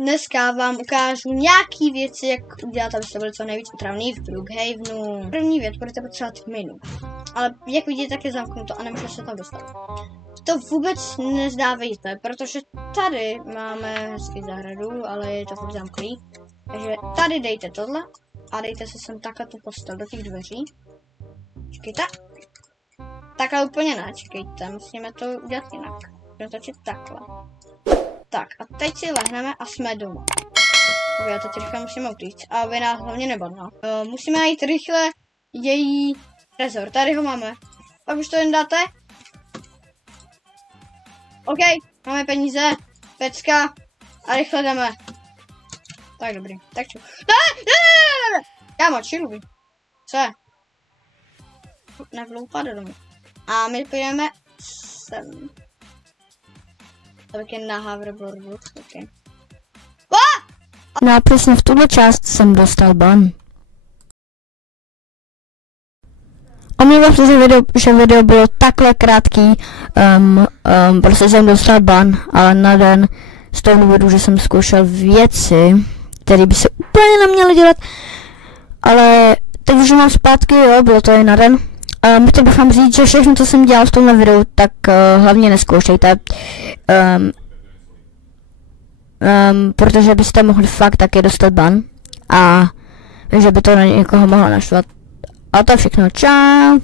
Dneska vám ukážu nějaký věci, jak udělat, abyste byli co nejvíc otravný v Brookhavenu. První věc, budete potřebovat minu. Ale jak vidíte, tak je zamknuto a nemůžete se tam dostat. To vůbec nezdávejte, protože tady máme hezký zahradu, ale je to furt zamklý. Takže tady dejte tohle a dejte se sem takhle tu postel do těch dveří. Čekejte. Takhle úplně ne, čekejte, musíme to udělat jinak. Budeme točit takhle. Tak a teď si lehneme a jsme doma. Já to rychle musíme utíct, aby nás hlavně nebadla. Musíme najít rychle její trezor, tady ho máme. Pak už to jen dáte. OK, máme peníze, pecka a rychle jdeme. Tak dobrý, tak čo? Ne! Kámo, čilubi. Co je? Nevloupá do domu. A my půjdeme sem. Tak je na hoverboardu, okay. No a přesně v tuhle část jsem dostal ban. Omlouvám se, že video bylo takhle krátký, prostě jsem dostal ban, ale na den z toho důvodu, že jsem zkoušel věci, které by se úplně neměly dělat, ale teď už mám zpátky, jo, bylo to jen na den. Chtěl bych vám říct, že všechno, co jsem dělal v tomhle videu, tak hlavně neskoušejte. Protože byste mohli fakt taky dostat ban a že by to na někoho mohlo naštvat. A to všechno, čau.